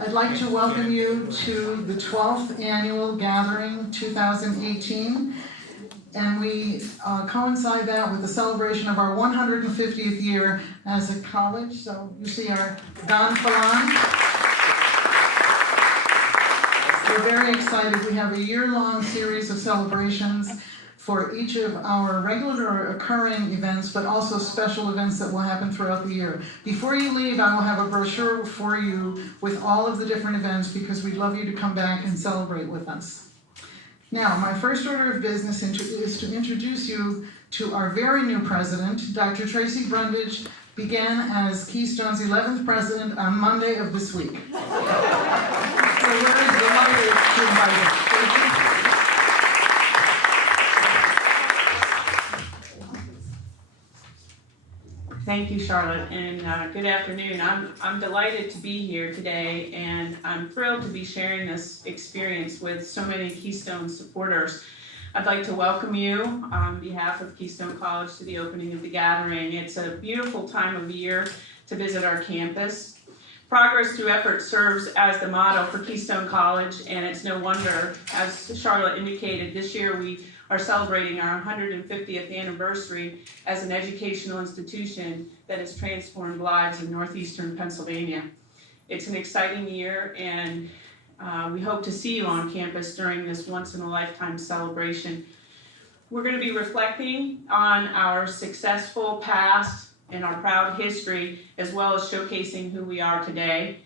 I'd like to welcome you to the 12th Annual Gathering 2018. And we coincide that with the celebration of our 150th year as a college. So you see our Don Falon. We're very excited. We have a year-long series of celebrations for each of our regular occurring events, but also special events that will happen throughout the year. Before you leave, I will have a brochure for you with all of the different events because we'd love you to come back and celebrate with us. Now, my first order of business is to introduce you to our very new president. Dr. Tracy Brundage began as Keystone's 11th president on Monday of this week. So we're delighted to invite her. Thank you, Charlotte, and good afternoon. I'm delighted to be here today, and I'm thrilled to be sharing this experience with so many Keystone supporters. I'd like to welcome you on behalf of Keystone College to the opening of the gathering. It's a beautiful time of year to visit our campus. Progress through effort serves as the motto for Keystone College, and it's no wonder, as Charlotte indicated, this year we are celebrating our 150th anniversary as an educational institution that has transformed lives in northeastern Pennsylvania. It's an exciting year, and we hope to see you on campus during this once-in-a-lifetime celebration. We're going to be reflecting on our successful past and our proud history, as well as showcasing who we are today.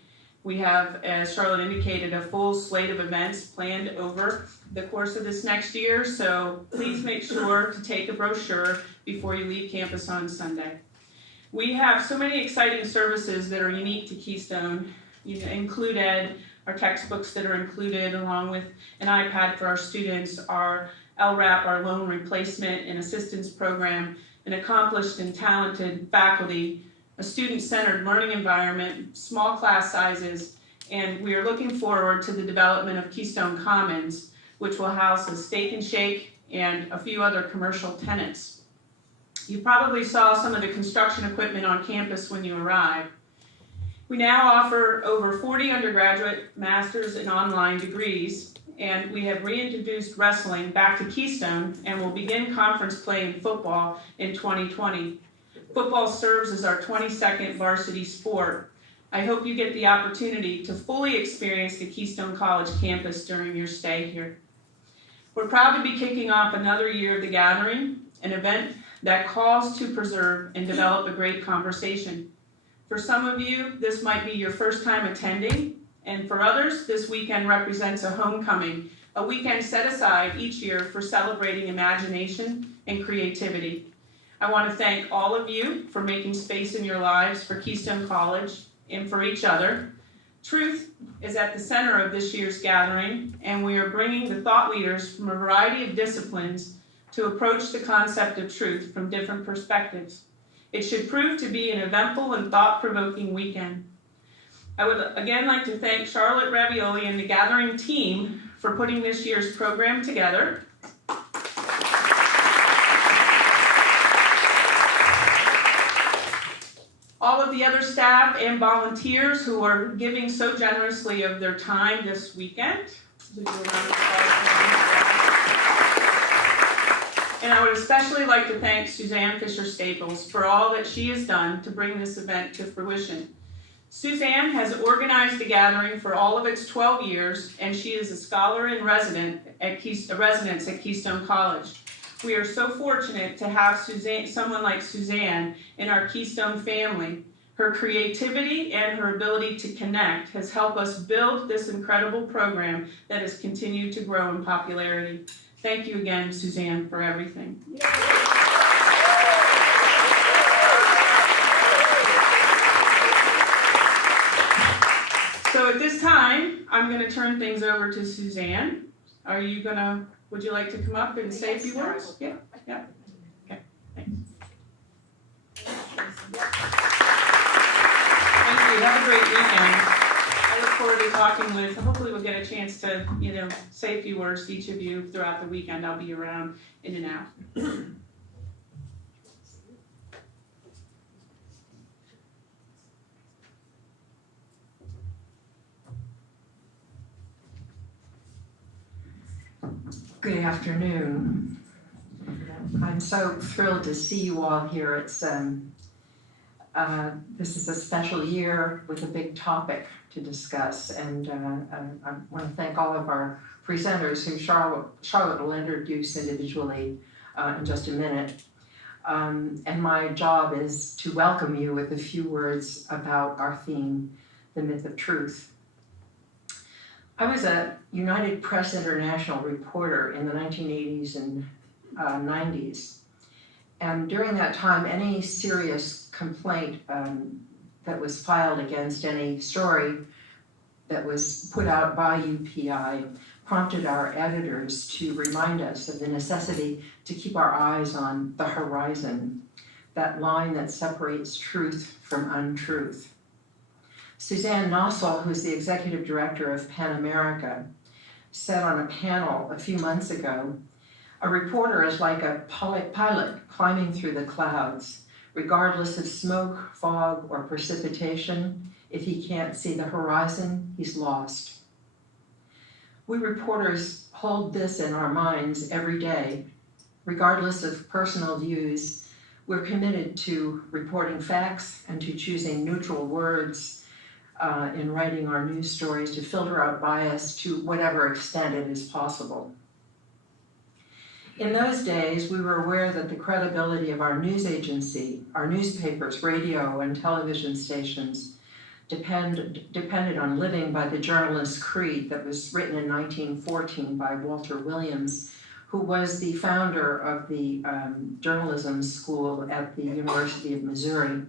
We have, as Charlotte indicated, a full slate of events planned over the course of this next year, so please make sure to take a brochure before you leave campus on Sunday. We have so many exciting services that are unique to Keystone. Included our textbooks that are included, along with an iPad for our students, our LRAP, our loan replacement and assistance program, an accomplished and talented faculty, a student-centered learning environment, small class sizes, and we are looking forward to the development of Keystone Commons, which will house a Steak and Shake and a few other commercial tenants. You probably saw some of the construction equipment on campus when you arrived. We now offer over 40 undergraduate, master's, and online degrees, and we have reintroduced wrestling back to Keystone and will begin conference play in football in 2020. Football serves as our 22nd varsity sport. I hope you get the opportunity to fully experience the Keystone College campus during your stay here. We're proud to be kicking off another year of the gathering, an event that calls to preserve and develop a great conversation. For some of you, this might be your first time attending, and for others, this weekend represents a homecoming, a weekend set aside each year for celebrating imagination and creativity. I want to thank all of you for making space in your lives for Keystone College and for each other. Truth is at the center of this year's gathering, and we are bringing the thought leaders from a variety of disciplines to approach the concept of truth from different perspectives. It should prove to be an eventful and thought-provoking weekend. I would again like to thank Charlotte Ravioli and the gathering team for putting this year's program together. All of the other staff and volunteers who are giving so generously of their time this weekend. And I would especially like to thank Suzanne Fisher-Staples for all that she has done to bring this event to fruition. Suzanne has organized the gathering for all of its 12 years, and she is a scholar in residence at Keystone College. We are so fortunate to have someone like Suzanne in our Keystone family. Her creativity and her ability to connect has helped us build this incredible program that has continued to grow in popularity. Thank you again, Suzanne, for everything. So at this time, I'm going to turn things over to Suzanne. Would you like to come up and say a few words? Yeah. Okay, thanks. Thank you. Have a great weekend. I look forward to talking with, hopefully we'll get a chance to, say a few words to each of you throughout the weekend. I'll be around in and out. Good afternoon. I'm so thrilled to see you all here. This is a special year with a big topic to discuss, and I want to thank all of our presenters who Charlotte will introduce individually in just a minute. And my job is to welcome you with a few words about our theme, the myth of truth. I was a United Press International reporter in the 1980s and 90s. And during that time, any serious complaint that was filed against any story that was put out by UPI prompted our editors to remind us of the necessity to keep our eyes on the horizon, that line that separates truth from untruth. Suzanne Nossel, who's the executive director of PEN America, said on a panel a few months ago, "A reporter is like a pilot climbing through the clouds. Regardless of smoke, fog, or precipitation, if he can't see the horizon, he's lost." We reporters hold this in our minds every day. Regardless of personal views, we're committed to reporting facts and to choosing neutral words in writing our news stories to filter out bias to whatever extent it is possible. In those days, we were aware that the credibility of our news agency, our newspapers, radio, and television stations depended on living by the journalist creed that was written in 1914 by Walter Williams, who was the founder of the journalism school at the University of Missouri.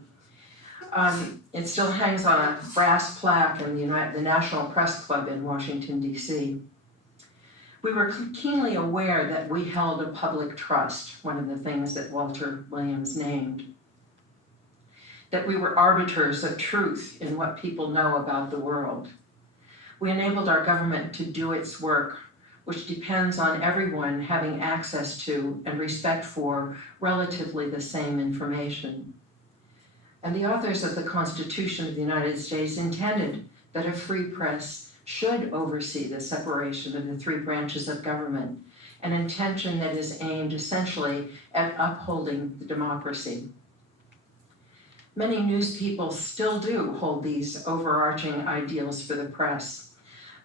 It still hangs on a brass plaque in the National Press Club in Washington, D.C. We were keenly aware that we held a public trust, one of the things that Walter Williams named, that we were arbiters of truth in what people know about the world. We enabled our government to do its work, which depends on everyone having access to and respect for relatively the same information. And the authors of the Constitution of the United States intended that a free press should oversee the separation of the three branches of government, an intention that is aimed essentially at upholding the democracy. Many news people still do hold these overarching ideals for the press,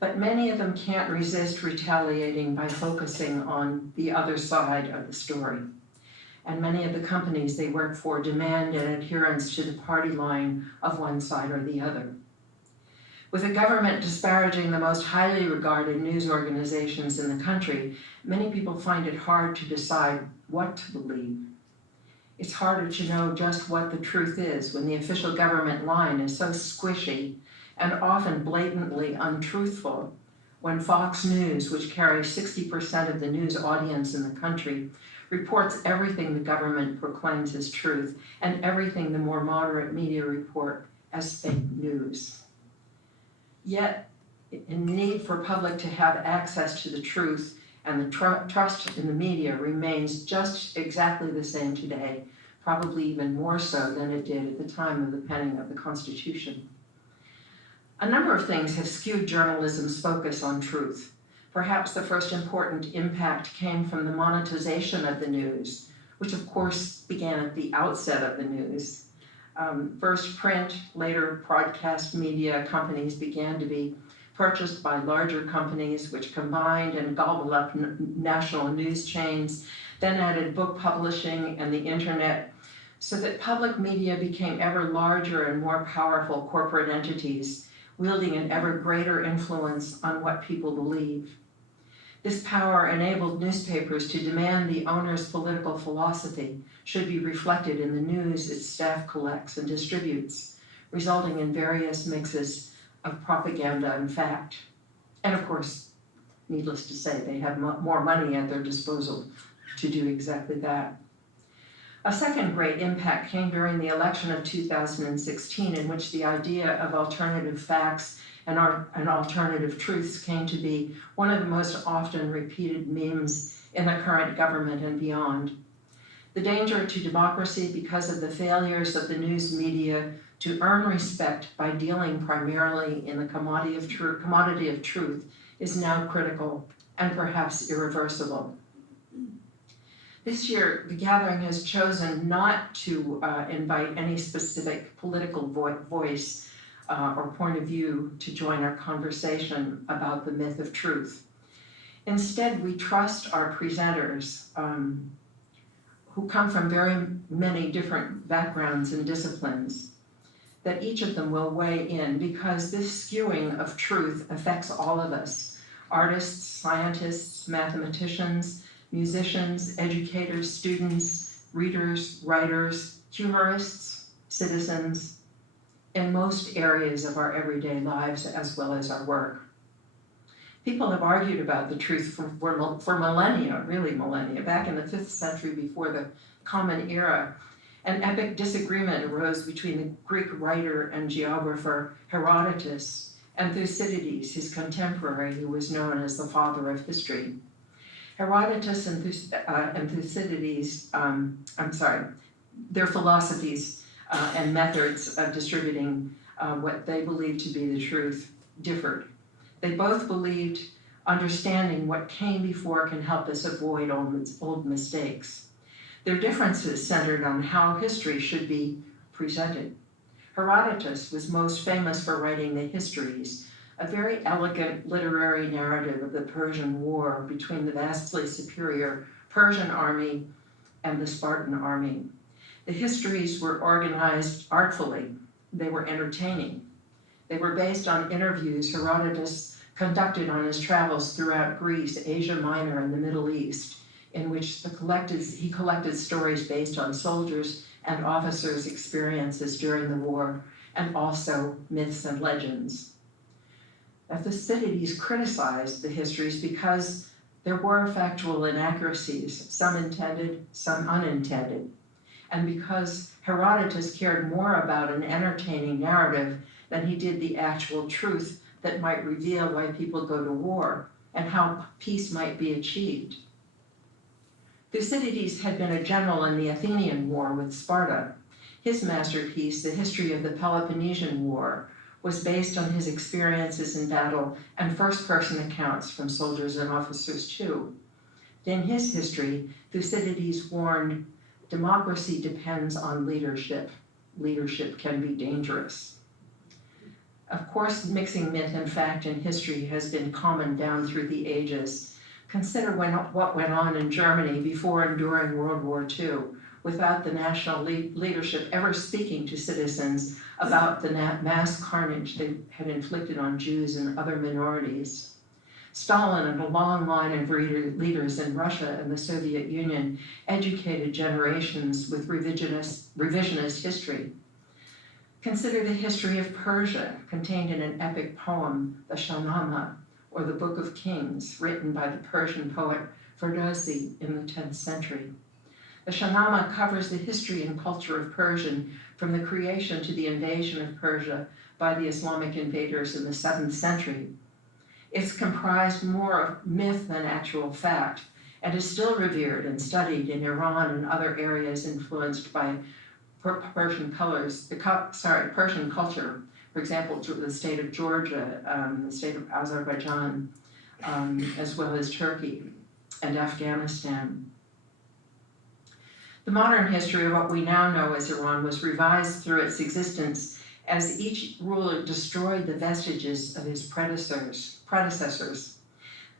but many of them can't resist retaliating by focusing on the other side of the story. And many of the companies they work for demand an adherence to the party line of one side or the other. With a government disparaging the most highly regarded news organizations in the country, many people find it hard to decide what to believe. It's harder to know just what the truth is when the official government line is so squishy and often blatantly untruthful. When Fox News, which carries 60% of the news audience in the country, reports everything the government proclaims as truth and everything the more moderate media report as fake news. Yet, in the need for public to have access to the truth and the trust in the media remains just exactly the same today, probably even more so than it did at the time of the penning of the Constitution. A number of things have skewed journalism's focus on truth. Perhaps the first important impact came from the monetization of the news, which of course began at the outset of the news. First print, later broadcast media companies began to be purchased by larger companies which combined and gobbled up national news chains, then added book publishing and the internet, so that public media became ever larger and more powerful corporate entities, wielding an ever greater influence on what people believe. This power enabled newspapers to demand the owner's political philosophy should be reflected in the news its staff collects and distributes, resulting in various mixes of propaganda and fact. And of course, needless to say, they have more money at their disposal to do exactly that. A second great impact came during the election of 2016, in which the idea of alternative facts and alternative truths came to be one of the most often repeated memes in the current government and beyond. The danger to democracy because of the failures of the news media to earn respect by dealing primarily in the commodity of truth is now critical and perhaps irreversible. This year, the gathering has chosen not to invite any specific political voice or point of view to join our conversation about the myth of truth. Instead, we trust our presenters, who come from very many different backgrounds and disciplines, that each of them will weigh in, because this skewing of truth affects all of us: artists, scientists, mathematicians, musicians, educators, students, readers, writers, humorists, citizens, in most areas of our everyday lives as well as our work. People have argued about the truth for millennia, really millennia. Back in the 5th century before the Common Era, an epic disagreement arose between the Greek writer and geographer Herodotus and Thucydides, his contemporary, who was known as the father of history. Herodotus and Thucydides, their philosophies and methods of distributing what they believed to be the truth differed. They both believed understanding what came before can help us avoid old mistakes. Their differences centered on how history should be presented. Herodotus was most famous for writing the Histories, a very elegant literary narrative of the Persian War between the vastly superior Persian army and the Spartan army. The Histories were organized artfully. They were entertaining. They were based on interviews Herodotus conducted on his travels throughout Greece, Asia Minor, and the Middle East, in which he collected stories based on soldiers' and officers' experiences during the war, and also myths and legends. Thucydides criticized the Histories because there were factual inaccuracies, some intended, some unintended, and because Herodotus cared more about an entertaining narrative than he did the actual truth that might reveal why people go to war and how peace might be achieved. Thucydides had been a general in the Athenian War with Sparta. His masterpiece, The History of the Peloponnesian War, was based on his experiences in battle and first-person accounts from soldiers and officers too. In his history, Thucydides warned, democracy depends on leadership. Leadership can be dangerous. Of course, mixing myth and fact in history has been common down through the ages. Consider what went on in Germany before and during World War II, without the national leadership ever speaking to citizens about the mass carnage they had inflicted on Jews and other minorities. Stalin and a long line of leaders in Russia and the Soviet Union educated generations with revisionist history. Consider the history of Persia, contained in an epic poem, the Shahnameh, or the Book of Kings, written by the Persian poet Ferdowsi in the 10th century. The Shahnameh covers the history and culture of Persia from the creation to the invasion of Persia by the Islamic invaders in the 7th century. It's comprised more of myth than actual fact, and is still revered and studied in Iran and other areas influenced by Persian culture. For example, the state of Georgia, the state of Azerbaijan, as well as Turkey and Afghanistan. The modern history of what we now know as Iran was revised through its existence as each ruler destroyed the vestiges of his predecessors.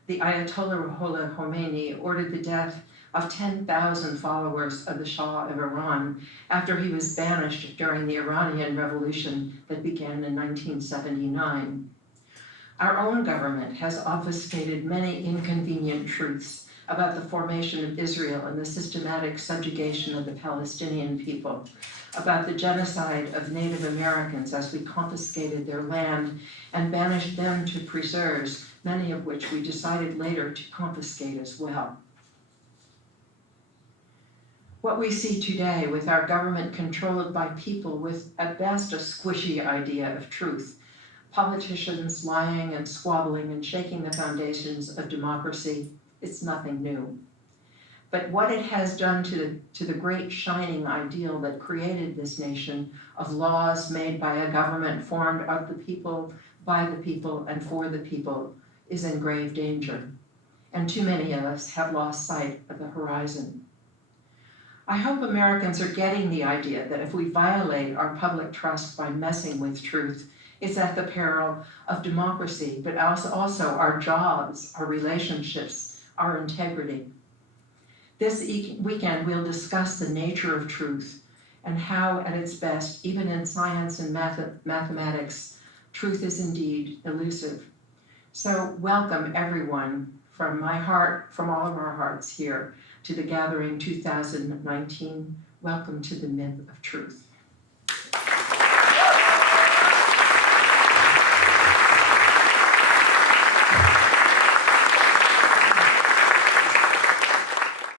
The Ayatollah Ruhollah Khomeini ordered the death of 10,000 followers of the Shah of Iran after he was banished during the Iranian Revolution that began in 1979. Our own government has obfuscated many inconvenient truths about the formation of Israel and the systematic subjugation of the Palestinian people, about the genocide of Native Americans as we confiscated their land and banished them to preserves, many of which we decided later to confiscate as well. What we see today with our government controlled by people with, at best, a squishy idea of truth, politicians lying and squabbling and shaking the foundations of democracy, it's nothing new. But what it has done to the great shining ideal that created this nation of laws made by a government formed of the people, by the people, and for the people is in grave danger. and too many of us have lost sight of the horizon. I hope Americans are getting the idea that if we violate our public trust by messing with truth, it's at the peril of democracy, but also our jobs, our relationships, our integrity. This weekend, we'll discuss the nature of truth and how, at its best, even in science and mathematics, truth is indeed elusive. So welcome everyone from my heart, from all of our hearts here, to the Gathering 2019. Welcome to the Myth of Truth.